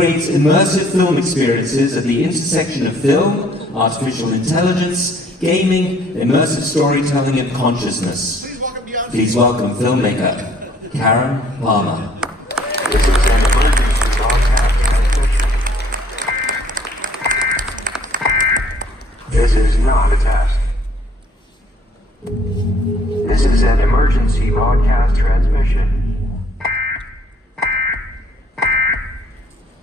creates immersive film experiences at the intersection of film, artificial intelligence, gaming, immersive storytelling, and consciousness. Please welcome filmmaker Karen Palmer. This is an emergency broadcast transmission. This is not a test. This is an emergency broadcast transmission.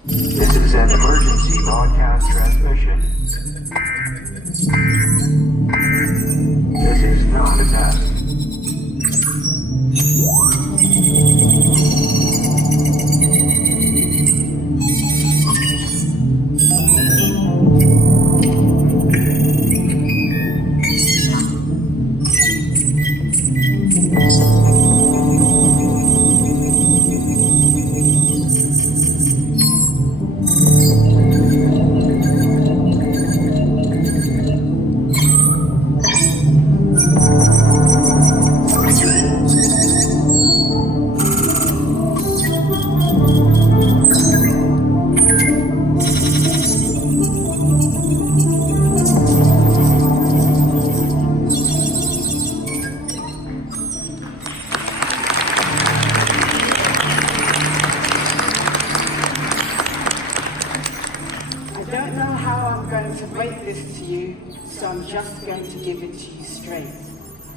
This is an emergency broadcast transmission. This is not a test.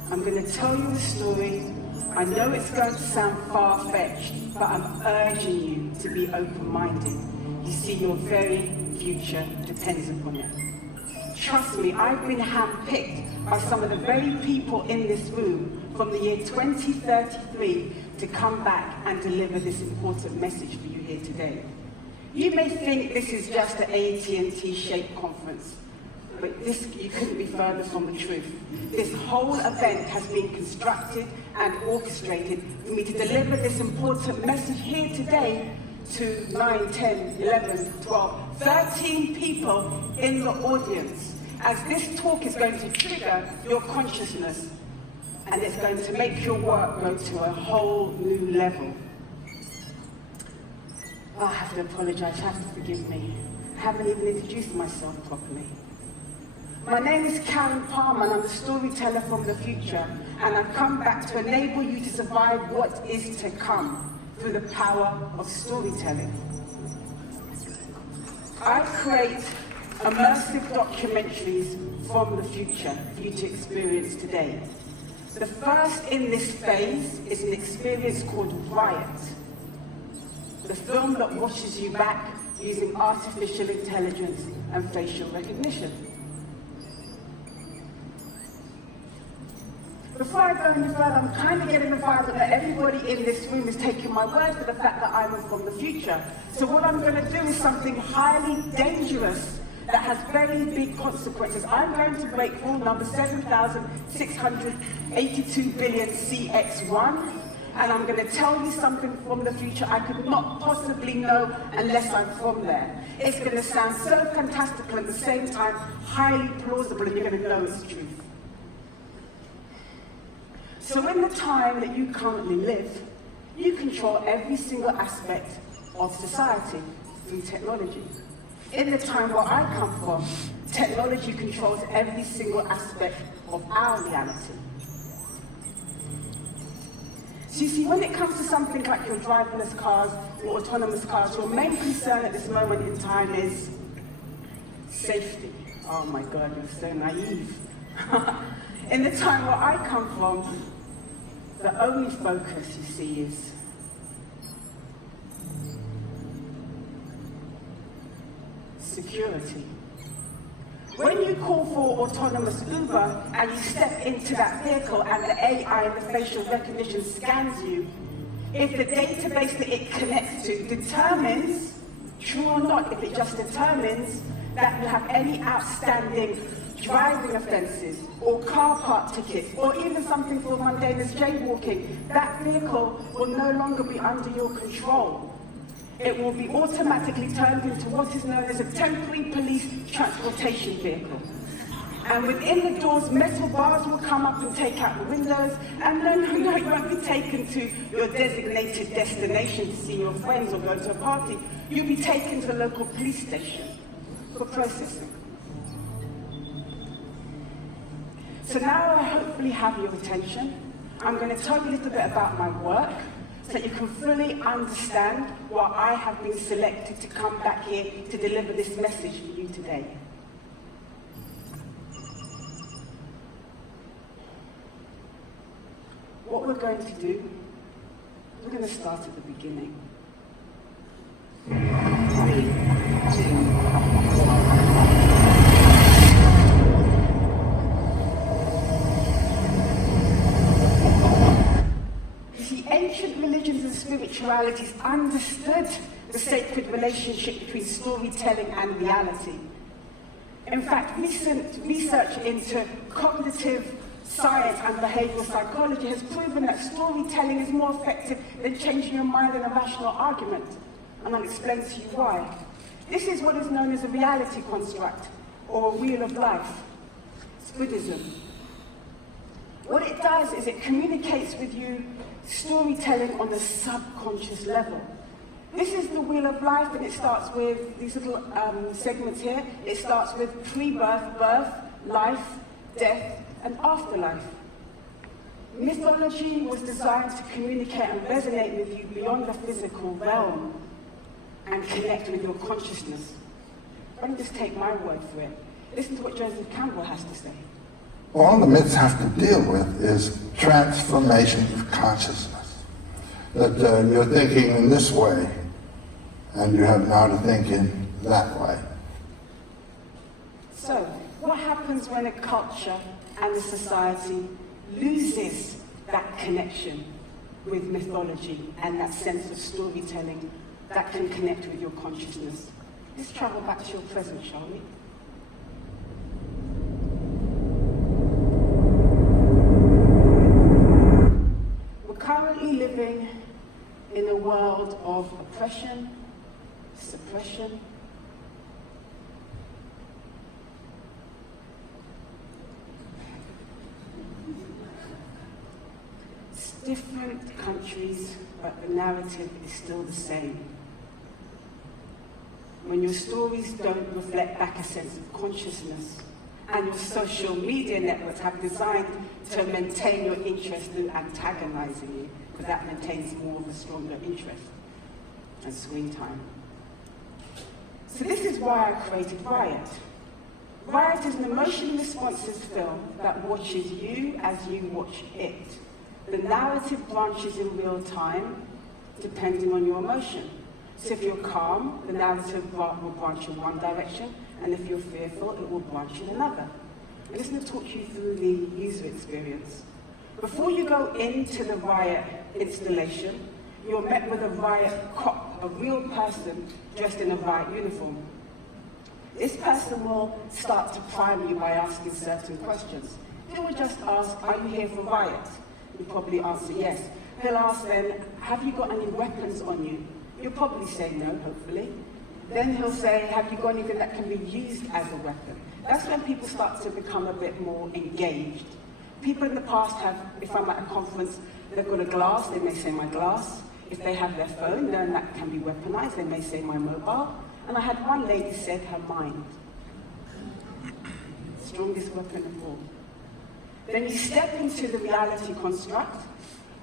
I'm going to tell you a story. I know it's going to sound far-fetched, but I'm urging you to be open-minded. You see, your very future depends upon it. Trust me, I've been handpicked by some of the very people in this room from the year 2033 to come back and deliver this important message for you here today. You may think this is just an AT&T shaped conference, but this, you couldn't be further from the truth. This whole event has been constructed and orchestrated for me to deliver this important message here today to 9, 10, 11, 12, 13 people in the audience, as this talk is going to trigger your consciousness and it's going to make your work go to a whole new level. Oh, I have to apologize, you have to forgive me. I haven't even introduced myself properly. My name is Karen Palmer and I'm the storyteller from the future, and I've come back to enable you to survive what is to come through the power of storytelling. I create immersive documentaries from the future for you to experience today. The first in this phase is an experience called Riot, the film that watches you back using artificial intelligence and facial recognition. Before I go any further, I'm kind of getting the vibe that everybody in this room is taking my word for the fact that I'm from the future. So what I'm going to do is something highly dangerous that has very big consequences. I'm going to break rule number 7,682 billion CX1, and I'm going to tell you something from the future I could not possibly know unless I'm from there. It's going to sound so fantastical at the same time, highly plausible, and you're going to know it's the truth. So in the time that you currently live, you control every single aspect of society through technology. In the time where I come from, technology controls every single aspect of our reality. So you see, when it comes to something like your driverless cars or autonomous cars, your main concern at this moment in time is safety. Oh my God, you're so naive. In the time where I come from, the only focus you see is security. When you call for autonomous Uber and you step into that vehicle and the AI and the facial recognition scans you, if the database that it connects to determines, true or not, if it just determines that you have any outstanding driving offences or car park tickets or even something so mundane as jaywalking, that vehicle will no longer be under your control. It will be automatically turned into what is known as a temporary police transportation vehicle. And within the doors, metal bars will come up and take out the windows, and no, you won't be taken to your designated destination to see your friends or go to a party. You'll be taken to the local police station for processing. So now I hopefully have your attention. I'm going to tell you a little bit about my work so that you can fully understand why I have been selected to come back here to deliver this message for you today. What we're going to do, we're going to start at the beginning. 3, 2, 1. The ancient religions and spiritualities understood the sacred relationship between storytelling and reality. In fact, recent research into cognitive science and behavioral psychology has proven that storytelling is more effective than changing your mind in a rational argument. And I'll explain to you why. This is what is known as a reality construct, or a wheel of life. It's Buddhism. What it does is it communicates with you storytelling on the subconscious level. This is the wheel of life, and it starts with these little segments here. It starts with pre-birth, birth, life, death, and afterlife. Mythology was designed to communicate and resonate with you beyond the physical realm and connect with your consciousness. Don't just take my word for it. Listen to what Joseph Campbell has to say. All the myths have to deal with is transformation of consciousness. That you're thinking in this way, and you have now to think in that way. So, what happens when a culture and a society loses that connection with mythology and that sense of storytelling that can connect with your consciousness? Let's travel back to your present, shall we? We're currently living in a world of oppression, suppression, it's different countries, but the narrative is still the same. When your stories don't reflect back a sense of consciousness, and your social media networks have designed to maintain your interest in antagonizing you, because that maintains more of a stronger interest and screen time. So this is why I created Riot. Riot is an emotionally responsive film that watches you as you watch it. The narrative branches in real time, depending on your emotion. So if you're calm, the narrative will branch in one direction, and if you're fearful, it will branch in another. I'm just going to talk you through the user experience. Before you go into the Riot installation, you're met with a Riot cop, a real person dressed in a Riot uniform. This person will start to prime you by asking certain questions. He will just ask, are you here for Riot? You probably answer yes. He'll ask then, have you got any weapons on you? You'll probably say no, hopefully. Then he'll say, have you got anything that can be used as a weapon? That's when people start to become a bit more engaged. People in the past have, if I'm at a conference, they've got a glass, they may say my glass. If they have their phone, then that can be weaponized, they may say my mobile. And I had one lady said her mind. Strongest weapon of all. Then you step into the reality construct,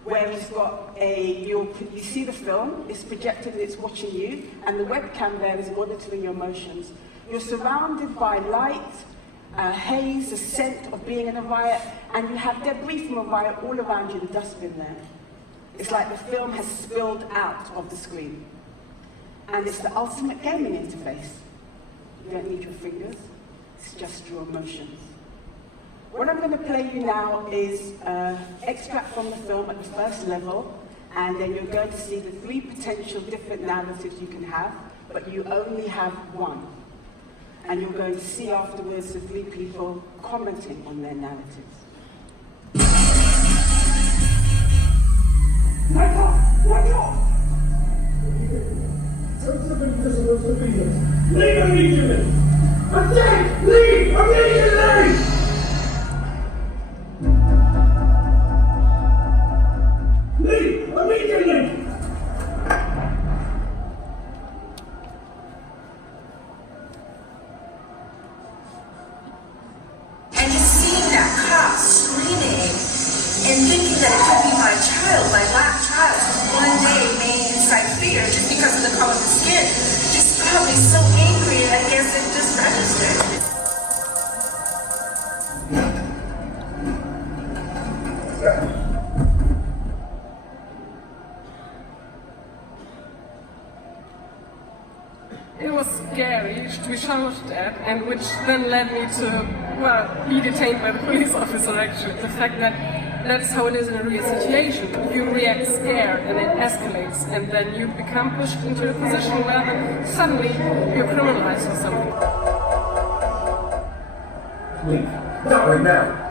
where it's got you see the film, it's projected and it's watching you, and the webcam there is monitoring your emotions. You're surrounded by light, haze, the scent of being in a riot, and you have debris from a riot all around you, the dustbin there. It's like the film has spilled out of the screen. And it's the ultimate gaming interface. You don't need your fingers, it's just your emotions. What I'm going to play you now is an extract from the film at the first level, and then you're going to see the 3 potential different narratives you can have, but you only have one. And you're going to see afterwards the 3 people commenting on their narratives. Wake up! Wake up! Leave immediately! I said, leave immediately! Leave immediately! probably so angry, I guess it just registered. It was scary to be shouted at, and which then led me to, well, be detained by the police officer actually. The fact that that's how it is in a real situation. You react scared and it escalates, and then you become pushed into a position where then suddenly you're criminalized or something. Leave. Not right now.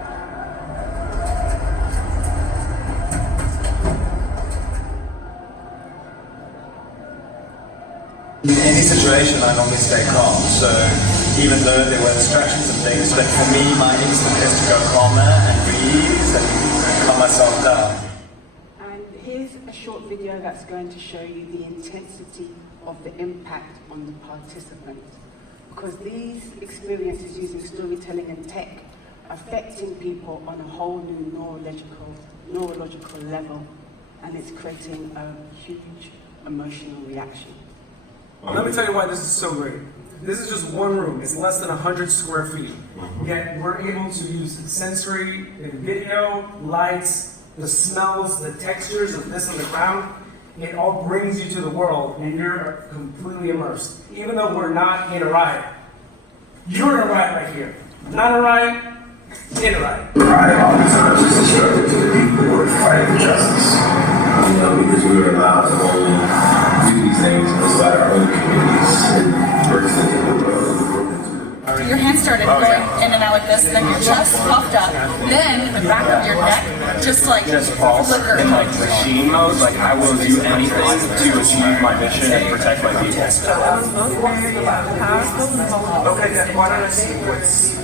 In any situation, I normally stay calm, so even though there were distractions and things, but for me, my instinct is to go calmer and breathe and calm myself down. And here's a short video that's going to show you the intensity of the impact on the participants. Because these experiences using storytelling and tech are affecting people on a whole new neurological level, and it's creating a huge emotional reaction. Let me tell you why this is so great. This is just one room. It's less than 100 square feet. Yet we're able to use sensory, video, lights, the smells, the textures of this on the ground. It all brings you to the world, and you're completely immersed. Even though we're not in a riot. You're in a riot right here. Not a riot, in a riot. Riot oftentimes is instructed to the people who are fighting for justice. Because we were allowed to only do these things inside our own communities and versus the world. Your hands started going in and out like this, and then your chest puffed up. Then the back of your neck just flickered. In machine mode, I will do anything to achieve my mission and protect my people. Okay, then why don't I see what's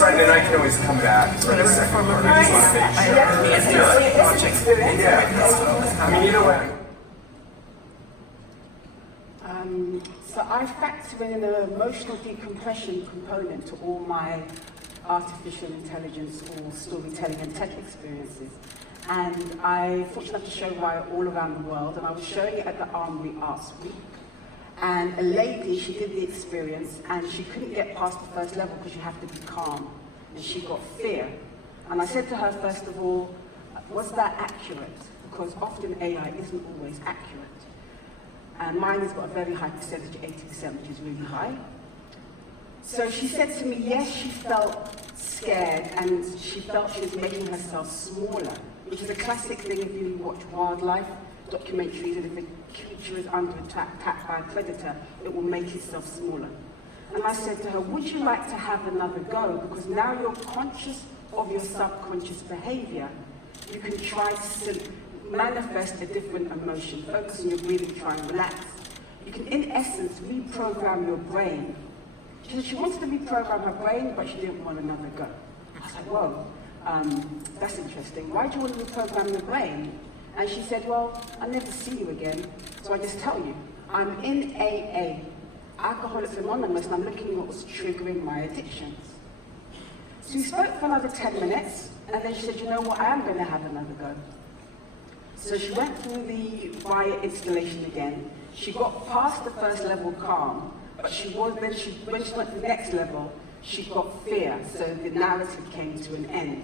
right, then I can always come back for a second. Yeah. I mean, either way. So I factor in an emotional decompression component to all my artificial intelligence or storytelling and tech experiences. And I fortunate enough to show Riot all around the world, and I was showing it at the Armory Arts Week. And a lady, she did the experience, and she couldn't get past the first level because you have to be calm. And she got fear. And I said to her, first of all, was that accurate? Because often AI isn't always accurate. And mine has got a very high percentage, 80%, which is really high. So she said to me, yes, she felt scared, and she felt she was making herself smaller, which is a classic thing if you watch wildlife documentaries, and if a creature is under attack by a predator, it will make itself smaller. And I said to her, would you like to have another go? Because now you're conscious of your subconscious behavior. You can try to manifest a different emotion, focus on your breathing, try and relax. You can, in essence, reprogram your brain. She said she wants to reprogram her brain, but she didn't want another go. I was like, whoa, that's interesting. Why do you want to reprogram your brain? And she said, well, I'll never see you again, so I just tell you. I'm in AA, Alcoholics Anonymous, and I'm looking at what's triggering my addictions. So we spoke for another 10 minutes, and then she said, you know what, I am going to have another go. So she went through the Riot installation again. She got past the first level calm, but when she went to the next level, she got fear, so the narrative came to an end.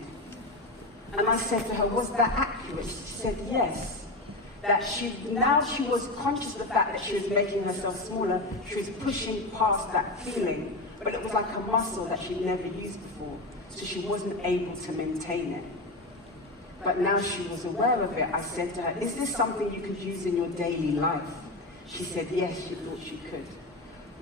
And I said to her, was that accurate? She said yes. That now she was conscious of the fact that she was making herself smaller, she was pushing past that feeling, but it was like a muscle that she never used before, so she wasn't able to maintain it. But now she was aware of it. I said to her, is this something you could use in your daily life? She said yes, she thought she could.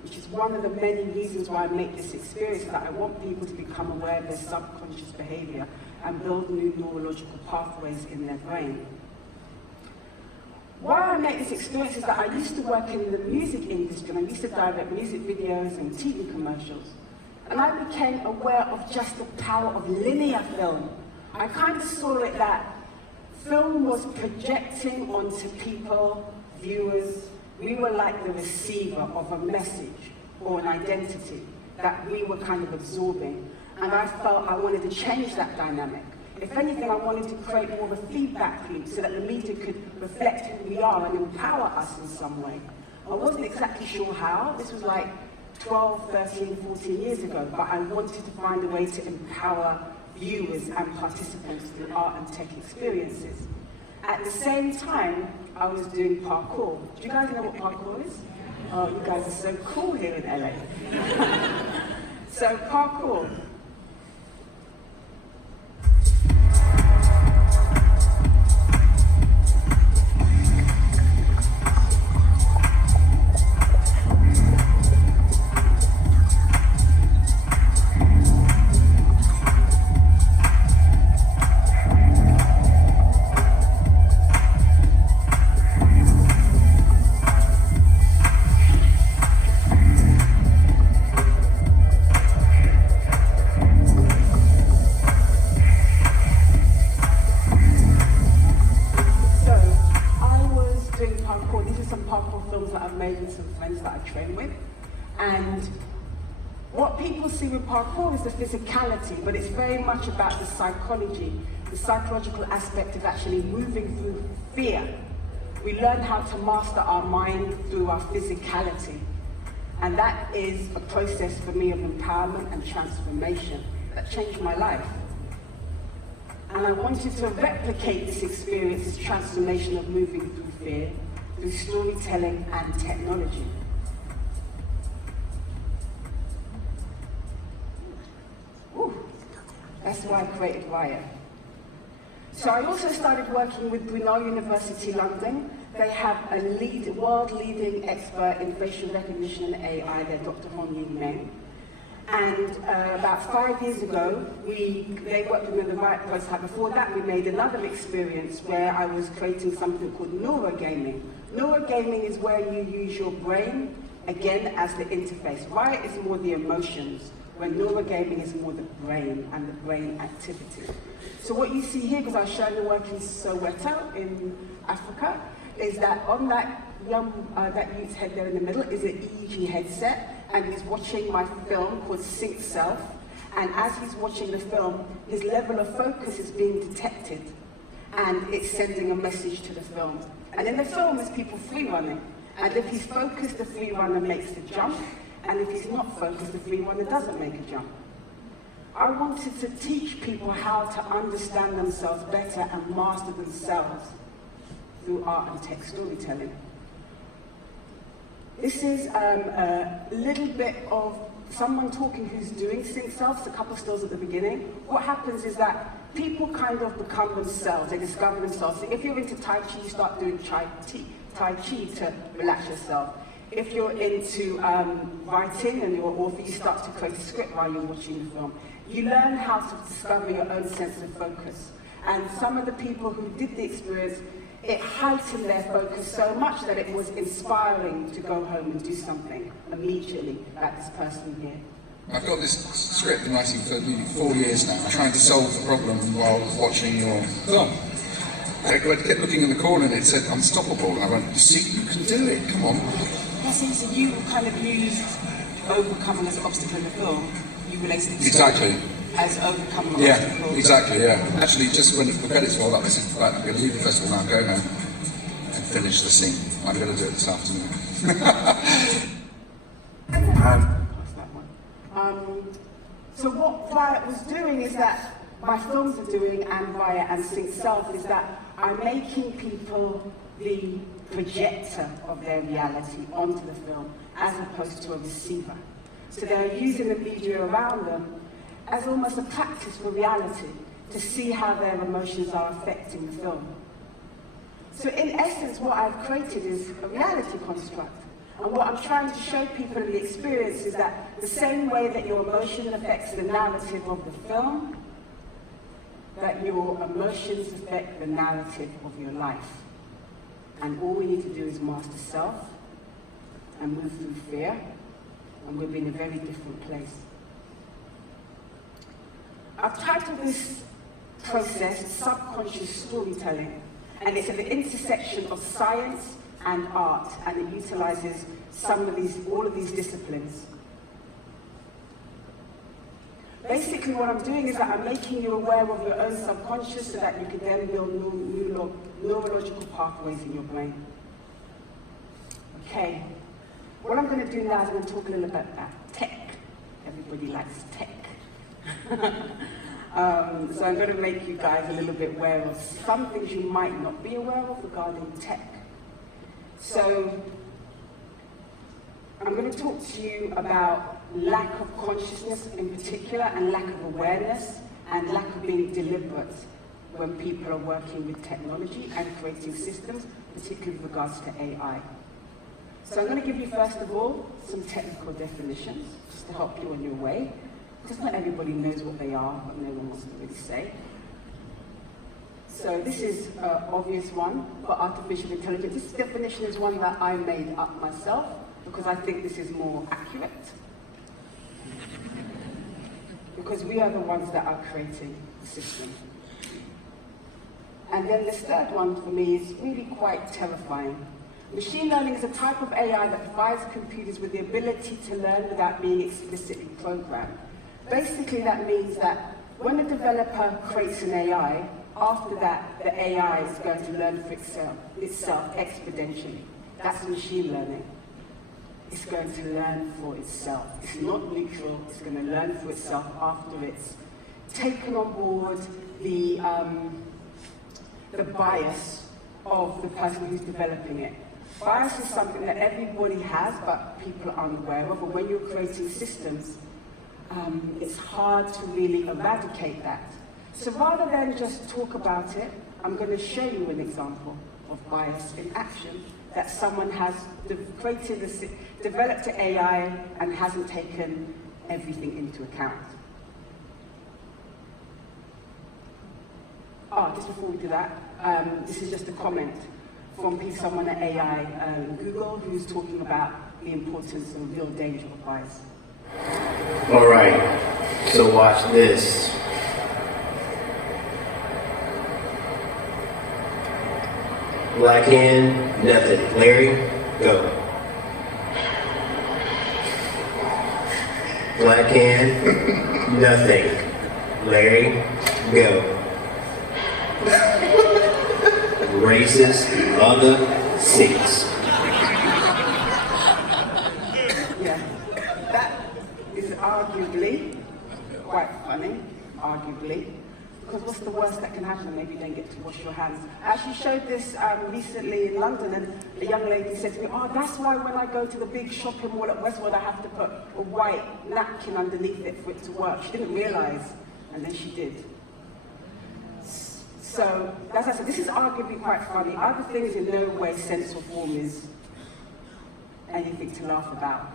Which is one of the many reasons why I make this experience, that I want people to become aware of their subconscious behavior and build new neurological pathways in their brain. Why I make this experience is that I used to work in the music industry, and I used to direct music videos and TV commercials. And I became aware of just the power of linear film. I kind of saw it that film was projecting onto people, viewers. We were like the receiver of a message or an identity that we were kind of absorbing. And I felt I wanted to change that dynamic. If anything, I wanted to create more of a feedback loop so that the media could reflect who we are and empower us in some way. I wasn't exactly sure how. This was like 12, 13, 14 years ago, but I wanted to find a way to empower viewers and participants through art and tech experiences. At the same time, I was doing parkour. Do you guys know what parkour is? Oh, you guys are so cool here in LA. So parkour. Parkour is the physicality, but it's very much about the psychology, the psychological aspect of actually moving through fear. We learn how to master our mind through our physicality. And that is a process for me of empowerment and transformation that changed my life. And I wanted to replicate this experience, this transformation of moving through fear, through storytelling and technology. That's why I created Riot. So I also started working with Brunel University London. They have a world-leading expert in facial recognition and AI, they're Dr. Hong Yin Meng. And about 5 years ago, they worked with me on the Riot prototype. Before that, we made another experience where I was creating something called neurogaming. Neurogaming is where you use your brain, again, as the interface. Riot is more the emotions, when neurogaming is more the brain and the brain activity. So what you see here, because I was showing the work in Soweto in Africa, is that on that youth's head there in the middle is an EEG headset, and he's watching my film called Sync Self. And as he's watching the film, his level of focus is being detected, and it's sending a message to the film. And in the film, there's people free running. And if he's focused, the free runner makes the jump. And if he's not focused, the free runner doesn't make a jump. I wanted to teach people how to understand themselves better and master themselves through art and tech storytelling. This is a little bit of someone talking who's doing Sync Self, a couple of stills at the beginning. What happens is that people kind of become themselves, they discover themselves. So if you're into Tai Chi, you start doing Tai Chi to relax yourself. If you're into writing and you're an author, you start to create a script while you're watching the film. You learn how to discover your own sense of focus. And some of the people who did the experience, it heightened their focus so much that it was inspiring to go home and do something immediately, like this person here. I've got this script I'm writing for nearly 4 years now, trying to solve the problem while watching your film. I kept looking in the corner and it said unstoppable, and I went, you see, you can do it, come on. So you kind of used overcoming as an obstacle in the film, you related it to exactly. As overcoming an obstacle. Yeah, exactly, yeah. Actually, just when the credits rolled up, I said, right, I'm going to leave the festival now, go home and finish the scene. I'm going to do it this afternoon. So what Riot was doing is that my films are doing, and Riot and Sync Self, is that I'm making people the projector of their reality onto the film as opposed to a receiver. So they're using the media around them as almost a practice for reality to see how their emotions are affecting the film. So in essence, what I've created is a reality construct. And what I'm trying to show people in the experience is that the same way that your emotion affects the narrative of the film, that your emotions affect the narrative of your life. And all we need to do is master self and move through fear, and we'll be in a very different place. I've titled this process subconscious storytelling, and it's at the intersection of science and art, and it utilizes all of these disciplines. Basically what I'm doing is that I'm making you aware of your own subconscious so that you can then build new neurological pathways in your brain. Okay. What I'm going to do now is I'm going to talk a little bit about tech. Everybody likes tech. So I'm going to make you guys a little bit aware of some things you might not be aware of regarding tech. So I'm going to talk to you about lack of consciousness in particular, and lack of awareness, and lack of being deliberate when people are working with technology and creating systems, particularly with regards to AI. So I'm going to give you, first of all, some technical definitions, just to help you on your way, because not everybody knows what they are, but no one wants to really say. So this is an obvious one for artificial intelligence. This definition is one that I made up myself, because I think this is more accurate. Because we are the ones that are creating the system. And then this third one for me is really quite terrifying. Machine learning is a type of AI that provides computers with the ability to learn without being explicitly programmed. Basically, that means that when a developer creates an AI, after that, the AI is going to learn for itself exponentially. That's machine learning. It's going to learn for itself. It's not neutral. It's going to learn for itself after it's taken on board the bias of the person who's developing it. Bias is something that everybody has, but people are unaware of. But when you're creating systems, it's hard to really eradicate that. So rather than just talk about it, I'm going to show you an example of bias in action, that someone has developed an AI and hasn't taken everything into account. Just before we do that, this is just a comment from someone at AI Google who's talking about the importance and real danger of bias. All right, so watch this. Black hand, nothing. Larry, go. Black hand, nothing. Larry, go. Racist on the seats. Yeah, that is arguably quite funny, arguably. Because what's the worst that can happen? Maybe you don't get to wash your hands. I actually showed this recently in London, and a young lady said to me, that's why when I go to the big shopping mall at Westwood, I have to put a white napkin underneath it for it to work. She didn't realise, and then she did. So, as I said, this is arguably quite funny. Other things in no way, sense or form is anything to laugh about.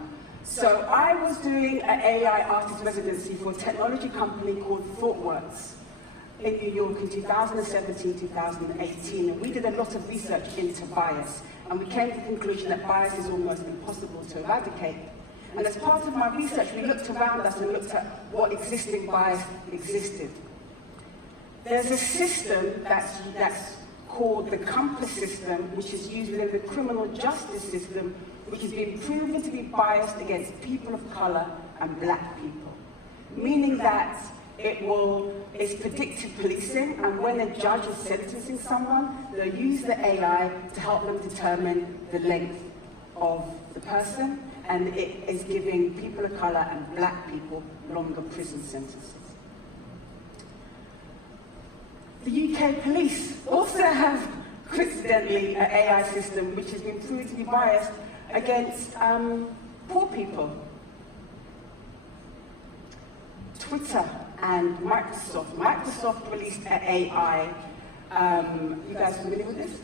So I was doing an AI artist residency for a technology company called ThoughtWorks in New York in 2017, 2018, and we did a lot of research into bias, and we came to the conclusion that bias is almost impossible to eradicate. And as part of my research, we looked around us and looked at what existing bias existed. There's a system that's called the compass system, which is used within the criminal justice system, which has been proven to be biased against people of color and black people, meaning that it's predictive policing, and when a judge is sentencing someone, they'll use the AI to help them determine the length of the person, and it is giving people of color and black people longer prison sentences. The UK police also have, coincidentally, an AI system which has been proved to be biased against poor people. Twitter and Microsoft. Microsoft released an AI. You guys familiar with this?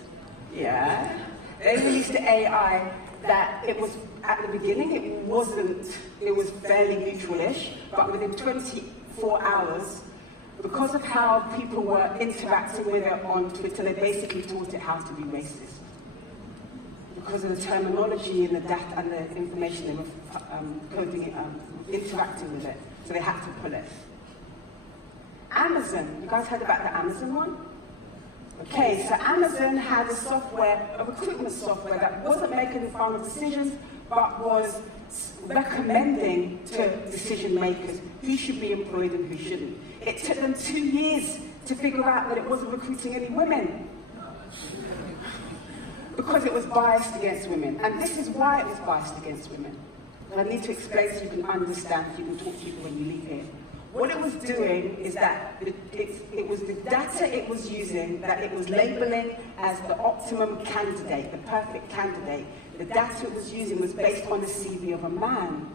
Yeah. They released an AI that it was, at the beginning, it was fairly neutral-ish, but within 24 hours, because of how people were interacting with it on Twitter, they basically taught it how to be racist. Because of the terminology and the data and the information they were coding it, interacting with it. So they had to pull it. Amazon, you guys heard about the Amazon one? Okay, so Amazon had a recruitment software that wasn't making the final decisions, but was recommending to decision makers who should be employed and who shouldn't. It took them 2 years to figure out that it wasn't recruiting any women. because it was biased against women. And this is why it was biased against women. And I need to explain so you can understand, so you can talk to people when you leave here. What it was doing is that it was the data it was using, that it was labeling as the optimum candidate, the perfect candidate. The data it was using was based on the CV of a man.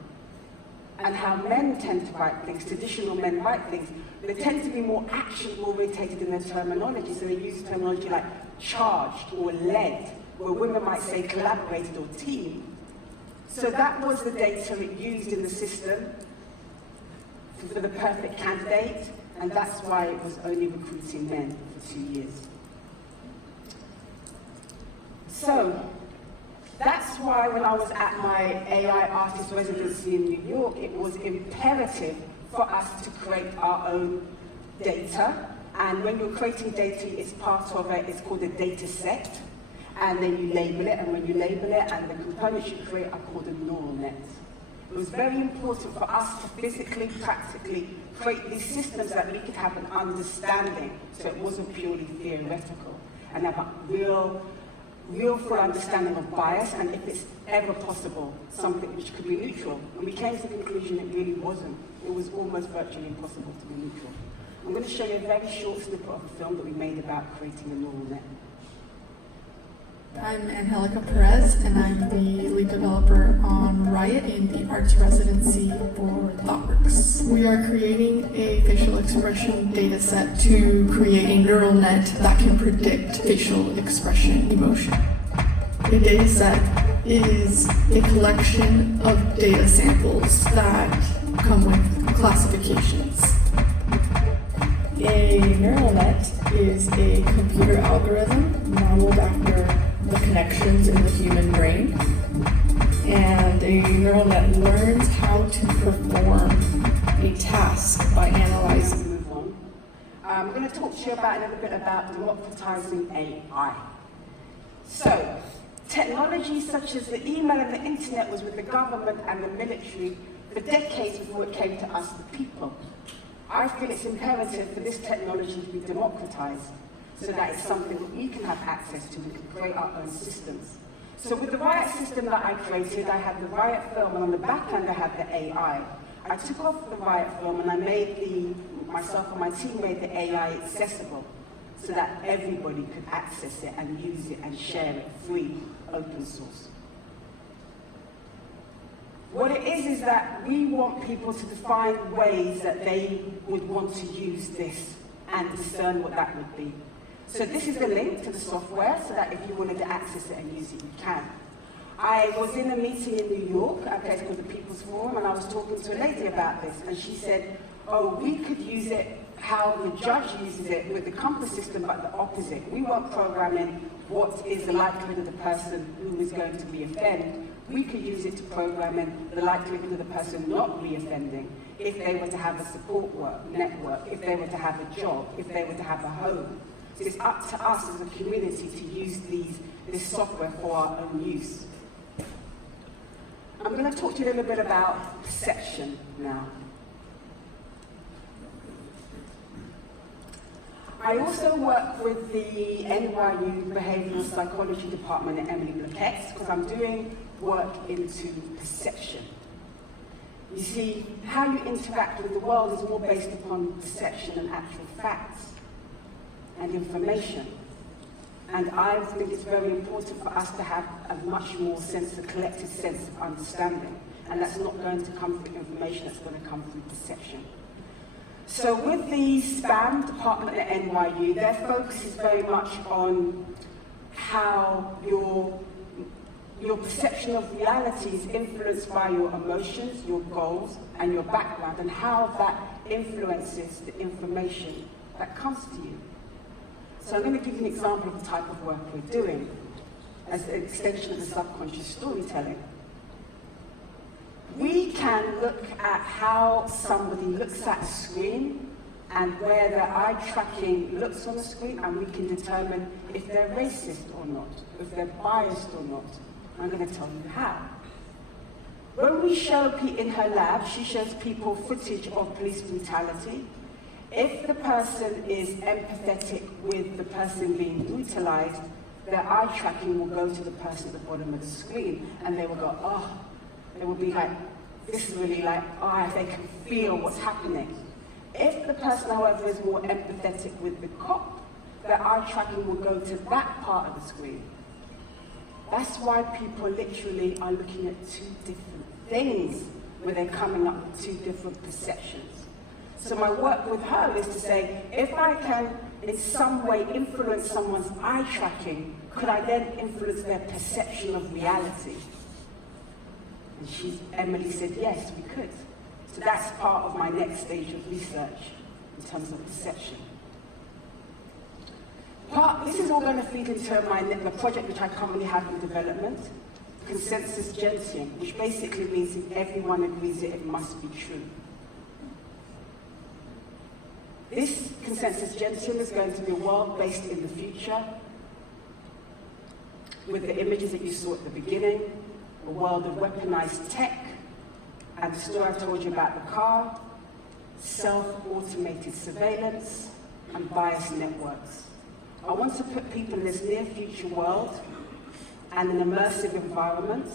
And how men tend to write things, traditional men write things. They tend to be more action-orientated in their terminology, so they use terminology like charged or led, where women might say collaborated or team. So that was the data it used in the system for the perfect candidate, and that's why it was only recruiting men for 2 years. So, that's why when I was at my AI artist residency in New York, it was imperative for us to create our own data. And when you're creating data, it's part of it, it's called a data set. And then you label it, and when you label it, and the components you create are called a neural net. It was very important for us to physically, practically create these systems that we could have an understanding, so it wasn't purely theoretical, and have a real full understanding of bias, and if it's ever possible, something which could be neutral. And we came to the conclusion it really wasn't. It was almost virtually impossible to be neutral. I'm going to show you a very short snippet of a film that we made about creating a neural net. I'm Angelica Perez, and I'm the lead developer on Riot in the arts residency for ThoughtWorks. We are creating a facial expression data set to create a neural net that can predict facial expression emotion. A data set is a collection of data samples that come with classifications. A neural net is a computer algorithm modeled after the connections in the human brain, and a neural net learns how to perform a task by analyzing. I'm going to talk to you about a little bit about democratizing AI. So, technology such as the email and the internet was with the government and the military for decades before it came to us, the people. I feel it's imperative for this technology to be democratized, so that it's something that we can have access to. We can create our own systems. So with the Riot system that I created, I had the Riot film, and on the back end I had the AI. I took off the Riot film and I made myself and my team made the AI accessible, so that everybody could access it and use it and share it free, open source. What it is that we want people to define ways that they would want to use this and discern what that would be. So this is the link to the software, so that if you wanted to access it and use it, you can. I was in a meeting in New York at a place called the People's Forum, and I was talking to a lady about this, and she said, oh, we could use it how the judge uses it with the compass system, but the opposite. We weren't programming what is the likelihood of the person who is going to be offended. We could use it to program in the likelihood of the person not re-offending, if they were to have a support network, if they were to have a job, if they were to have a home. So it's up to us as a community to use this software for our own use. I'm going to talk to you a little bit about perception now. I also work with the NYU Behavioral Psychology Department at Emily Blaquette, because I'm doing work into perception. You see, how you interact with the world is more based upon perception and actual facts and information. And I think it's very important for us to have a much more a collective sense of understanding. And that's not going to come through information, that's going to come through perception. So with the SPAM department at NYU, their focus is very much on how your perception of reality is influenced by your emotions, your goals, and your background, and how that influences the information that comes to you. So I'm going to give you an example of the type of work we're doing as an extension of the subconscious storytelling. We can look at how somebody looks at a screen and where their eye tracking looks on the screen, and we can determine if they're racist or not, if they're biased or not. I'm going to tell you how. When we show in her lab, she shows people footage of police brutality. If the person is empathetic with the person being brutalized, their eye tracking will go to the person at the bottom of the screen, and they will go, oh, it will be like, this is really like, oh, they can feel what's happening. If the person, however, is more empathetic with the cop, their eye tracking will go to that part of the screen. That's why people literally are looking at two different things where they're coming up with two different perceptions. So my work with her is to say, if I can in some way influence someone's eye tracking, could I then influence their perception of reality? And Emily said, yes, we could. So that's part of my next stage of research in terms of perception. This is all going to feed into the project which I currently have in development, consensus gentium, which basically means if everyone agrees it must be true. This consensus gentium is going to be a world based in the future, with the images that you saw at the beginning, a world of weaponized tech, and the story I told you about the car, self-automated surveillance, and biased networks. I want to put people in this near future world and an immersive environment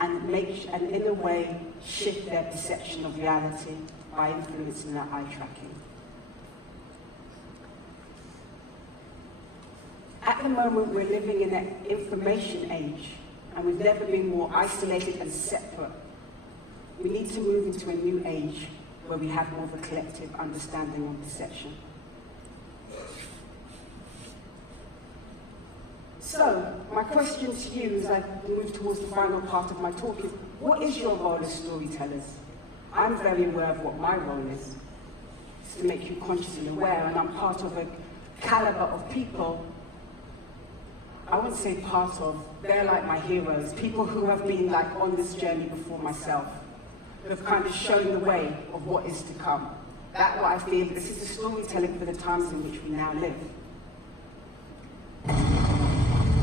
and in a way shift their perception of reality by influencing their eye tracking. At the moment, we're living in an information age, and we've never been more isolated and separate. We need to move into a new age where we have more of a collective understanding and perception. So, my question to you as I move towards the final part of my talk is, what is your role as storytellers? I'm very aware of what my role is. It's to make you consciously aware, and I'm part of a caliber of people, I wouldn't say part of, they're like my heroes, people who have been like on this journey before myself, who have kind of shown the way of what is to come. That's what I feel, this is the storytelling for the times in which we now live.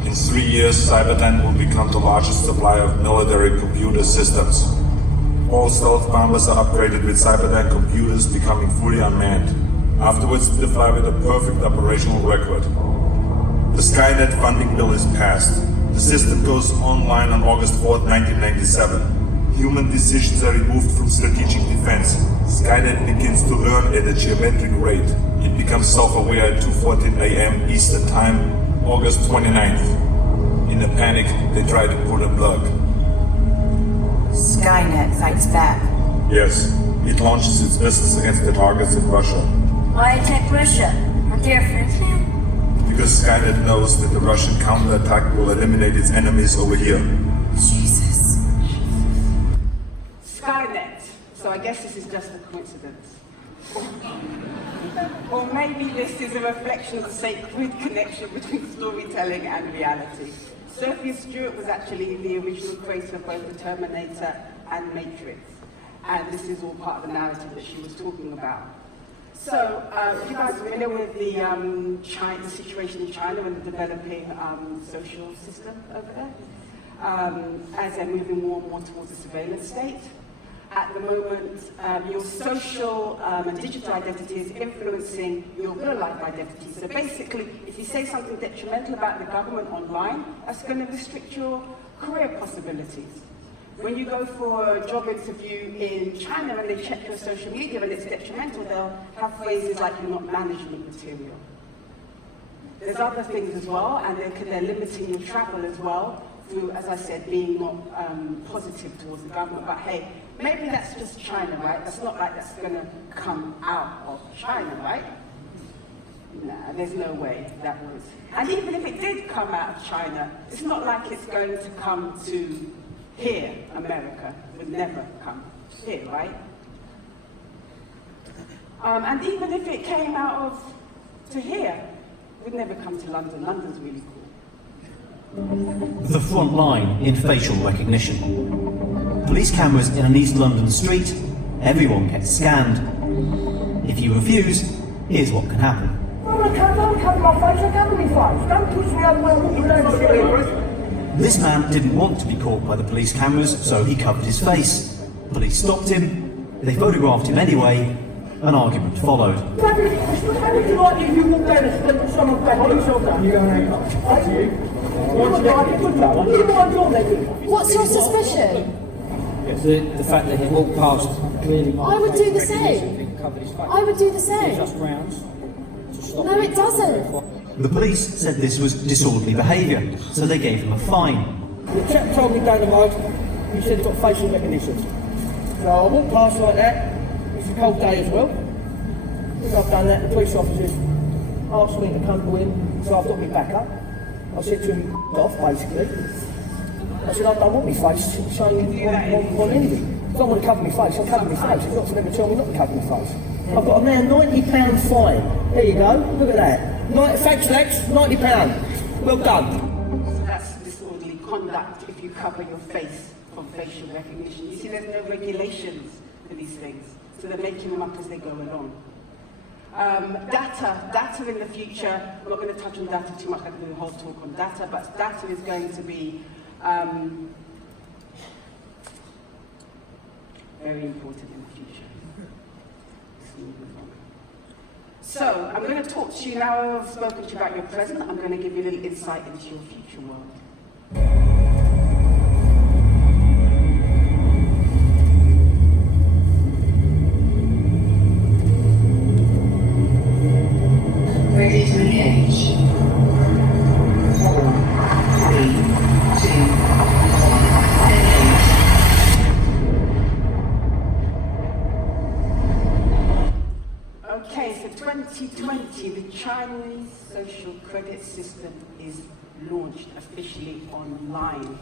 In 3 years, Cyberdyne will become the largest supplier of military computer systems. All stealth bombers are upgraded with Cyberdyne computers, becoming fully unmanned. Afterwards, they fly with a perfect operational record. The Skynet funding bill is passed. The system goes online on August 4, 1997. Human decisions are removed from strategic defense. Skynet begins to learn at a geometric rate. It becomes self-aware at 2:14 a.m. Eastern Time, August 29th. In a panic, they try to pull a plug. Skynet fights back. Yes, it launches its missiles against the targets in Russia. Why attack Russia? Aren't they our friends now? Because Skynet knows that the Russian counterattack will eliminate its enemies over here. Jesus. Skynet. So I guess this is just a coincidence. Or maybe this is a reflection of the sacred connection between storytelling and reality. Sophia Stewart was actually the original creator of both the Terminator and Matrix. And this is all part of the narrative that she was talking about. So, you guys are familiar with the situation in China and the developing social system over there? As they're moving more and more towards a surveillance state. At the moment, your social and digital identity is influencing your real life identity. So basically, if you say something detrimental about the government online, that's going to restrict your career possibilities. When you go for a job interview in China and they check your social media and it's detrimental, they'll have phrases like you're not management material. There's other things as well, and they're limiting your travel as well through, as I said, being not positive towards the government. But hey, maybe that's just China, right? That's not like that's going to come out of China, right? Nah, there's no way that would. And even if it did come out of China, it's not like it's going to come to here, America. It would never come here, right? And even if it came out to here, it would never come to London. London's really cool. The front line in facial recognition. Police cameras in an East London street, everyone gets scanned. If you refuse, here's what can happen. Don't cover my face, I cover my face. Don't push me over where This man didn't want to be caught by the police cameras, so he covered his face. Police stopped him, they photographed him anyway, an argument followed. How would you like if you walked down the street and someone got police on that? You go, What's your suspicion? The fact that he walked past clearly. I would do the same. I would do the same. Just grounds. No, it doesn't. The police said this was disorderly behaviour, so they gave him a fine. The chap told me down the road, he said he's got facial recognition. So I walked past like that. It's a cold day as well. Since I've done that, the police officers asked me to come to him, so I've got my back up. I said to him, off basically. I said, I don't want my face showing on anything. If I want to cover my face, I'll cover my face. It's not for them to tell me not to cover my face. I've got a now £90 fine. There you go, look at that. Thanks, Lex, £90. Well done. So that's disorderly conduct if you cover your face from facial recognition. You see, there's no regulations for these things, so they're making them up as they go along. Data in the future, I'm not going to touch on data too much, I can do a whole talk on data, but data is going to be very important in the future. So, I'm going to talk to you now. I've spoken to you about your present. I'm going to give you a little insight into your future world. Ready to engage. 4, 3, 2, 1, engage. Okay, so 2020, the Chinese social credit system is launched officially online.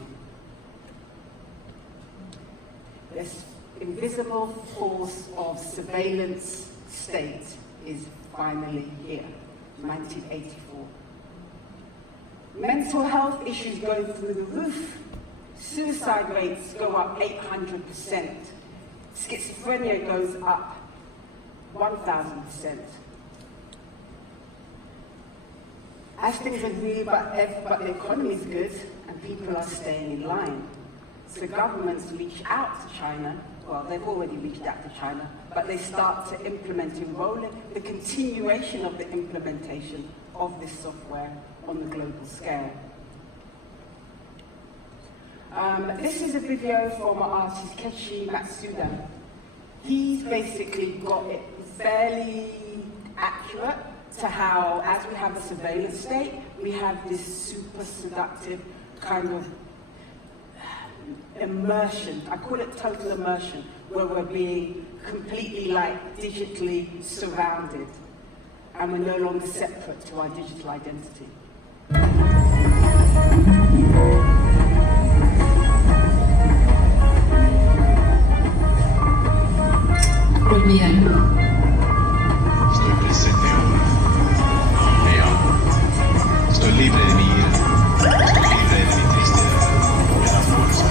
This invisible force of surveillance state is finally here, 1984. Mental health issues going through the roof. Suicide rates go up 800%. Schizophrenia goes up 1,000%. As things are really, but the economy is good and people are staying in line. So governments reach out to China, well, they've already reached out to China, but they start to implement the continuation of the implementation of this software on the global scale. This is a video from our artist Kechi Matsuda. He's basically got it fairly accurate to how, as we have a surveillance state, we have this super seductive kind of immersion. I call it total immersion, where we're being completely like digitally surrounded and we're no longer separate to our digital identity. Olvídalo. Estoy presente ahora. Me amo. Estoy libre de mi ira. Estoy libre de mi tristeza. Me da fuerza.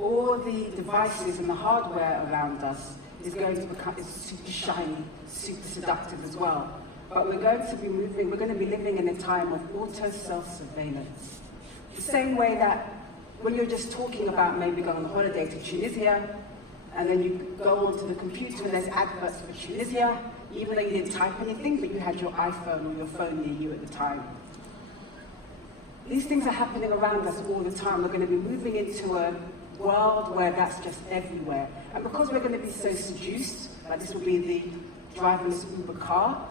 All the devices and the hardware around us is going to become super shiny, super seductive as well. But we're going to be living in a time of auto self-surveillance. The same way that when you're just talking about maybe going on holiday to Tunisia, and then you go onto the computer and there's adverts for Tunisia, even though you didn't type anything, but you had your iPhone or your phone near you at the time. These things are happening around us all the time. We're going to be moving into a world where that's just everywhere. And because we're going to be so seduced, like this will be the driverless Uber car,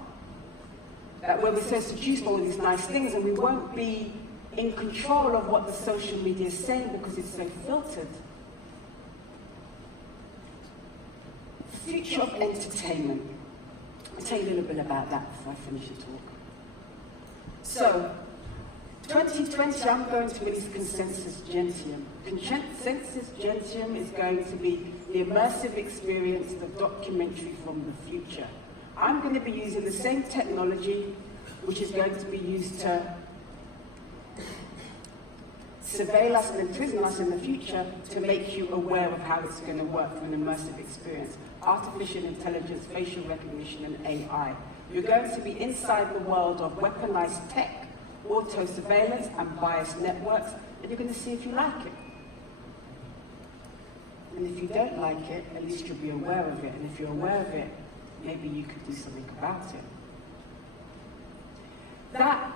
that we'll be so seduced by all these nice things and we won't be in control of what the social media is saying because it's so filtered. Future of entertainment. I'll tell you a little bit about that before I finish the talk. So, 2020, I'm going to release Consensus Gentium. Consensus Gentium is going to be the immersive experience, the documentary from the future. I'm going to be using the same technology which is going to be used to surveil us and imprison us in the future to make you aware of how it's going to work for an immersive experience. Artificial intelligence, facial recognition, and AI. You're going to be inside the world of weaponized tech, auto-surveillance, and biased networks, and you're going to see if you like it. And if you don't like it, at least you'll be aware of it. And if you're aware of it, maybe you could do something about it. That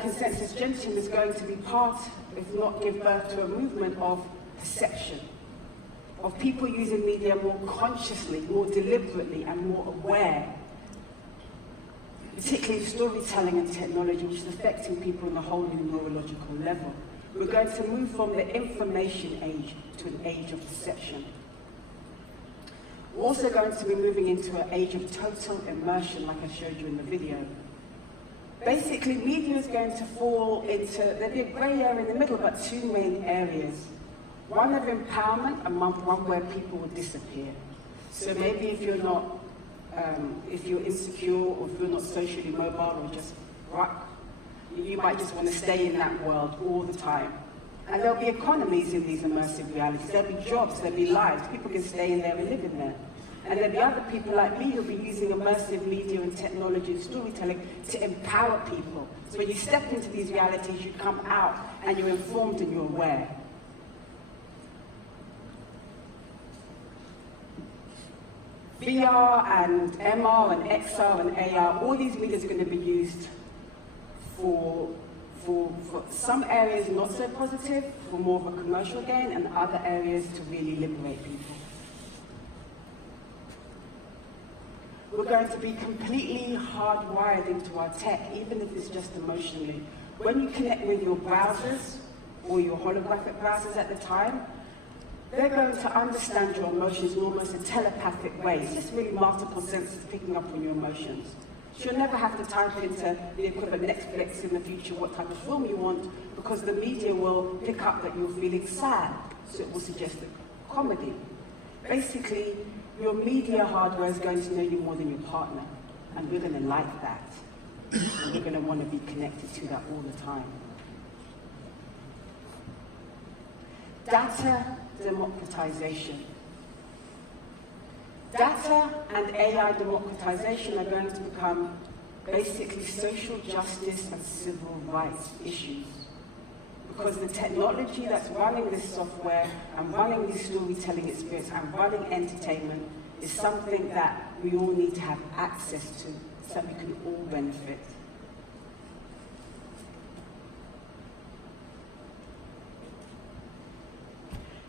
consensus gentium is going to be part, if not give birth to a movement of perception, of people using media more consciously, more deliberately, and more aware, particularly storytelling and technology, which is affecting people on a whole new neurological level. We're going to move from the information age to an age of perception. We're also going to be moving into an age of total immersion, like I showed you in the video. Basically, media is going to fall into, there'll be a grey area in the middle, but two main areas. One of empowerment and one where people will disappear. So maybe if you're not, if you're insecure or if you're not socially mobile or just right, you might just want to stay in that world all the time. And there'll be economies in these immersive realities. There'll be jobs, there'll be lives. People can stay in there and live in there. And there'll be other people like me who'll be using immersive media and technology and storytelling to empower people. So when you step into these realities, you come out and you're informed and you're aware. VR and MR and XR and AR, all these medias are going to be used for some areas not so positive, for more of a commercial gain, and other areas to really liberate people. We're going to be completely hardwired into our tech, even if it's just emotionally. When you connect with your browsers, or your holographic browsers at the time, they're going to understand your emotions in almost a telepathic way. It's just really multiple senses picking up on your emotions. So you'll never have to type into the equivalent Netflix in the future what type of film you want, because the media will pick up that you're feeling sad, so it will suggest a comedy. Basically, your media hardware is going to know you more than your partner, and we're going to like that. And we're going to want to be connected to that all the time. Data democratization. Data and AI democratization are going to become basically social justice and civil rights issues. Because the technology that's running this software and running this storytelling experience and running entertainment is something that we all need to have access to so that we can all benefit.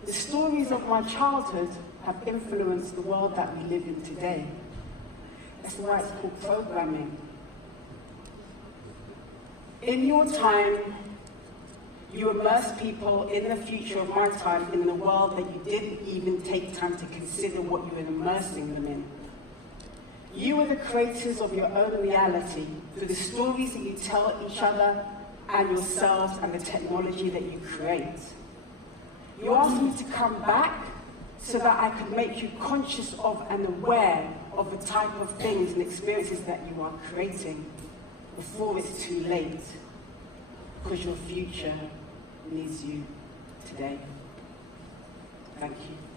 The stories of my childhood have influenced the world that we live in today. That's why it's called programming. In your time, you immerse people in the future of my time in the world that you didn't even take time to consider what you were immersing them in. You are the creators of your own reality through the stories that you tell each other and yourselves and the technology that you create. You asked me to come back so that I could make you conscious of and aware of the type of things and experiences that you are creating before it's too late, because your future needs you today. Thank you.